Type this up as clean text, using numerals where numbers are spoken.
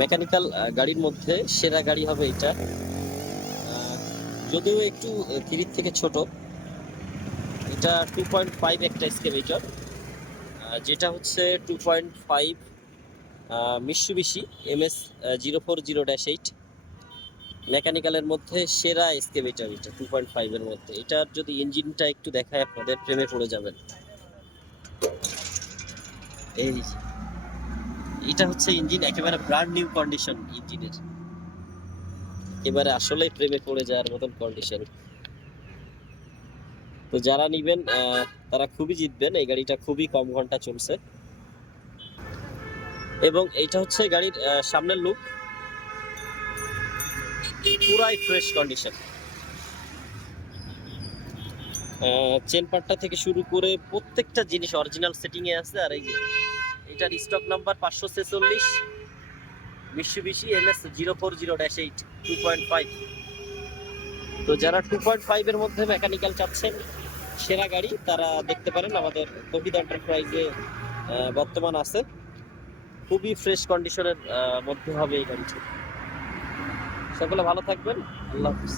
Mechanical গাড়ির মধ্যে সেরা গাড়ি হবে এটা। যদিও একটু থ্রির থেকে ছোট, এটা 2.5 একটা এক্সকেভেটর, যেটা হচ্ছে 2.5 মিৎসুবিশি MS 040-8। মেকানিক্যালের মধ্যে সেরা এক্সকেভেটর এটা 2.5 এর মধ্যে। এটার যদি ইঞ্জিনটা একটু দেখায় আপনাদের, প্রেমে পড়ে যাবেন। এই এটা হচ্ছে ইঞ্জিন, একেবারে ব্র্যান্ড নিউ কন্ডিশন ইঞ্জিনের, এবারে আসলে প্রেমে পড়ে যাওয়ার মতন কন্ডিশন। তো যারা নিবেন তারা খুবই জিতবেন, এই গাড়িটা খুবই কম ঘন্টা চলছে। এবং এইটা হচ্ছে গাড়ির সামনের লুক, পুরাই ফ্রেশ কন্ডিশন। চেন পার্টটা থেকে শুরু করে প্রত্যেকটা জিনিস অরিজিনাল সেটিং এ আছে। আর এই যে এটার স্টক নাম্বার 546 মিৎসুবিশি MS 040-8 2.5। তো যারা 2.5 এর মধ্যে মেকানিক্যাল চাচ্ছেন সেরা গাড়ি, তারা দেখতে পারেন আমাদের তৌহিদ এন্টারপ্রাইজে বর্তমান আছে। খুবই ফ্রেশ কন্ডিশনের মধ্যে হবে এই গাড়িটি। সকলে ভালো থাকবেন, আল্লাহ হাফিজ।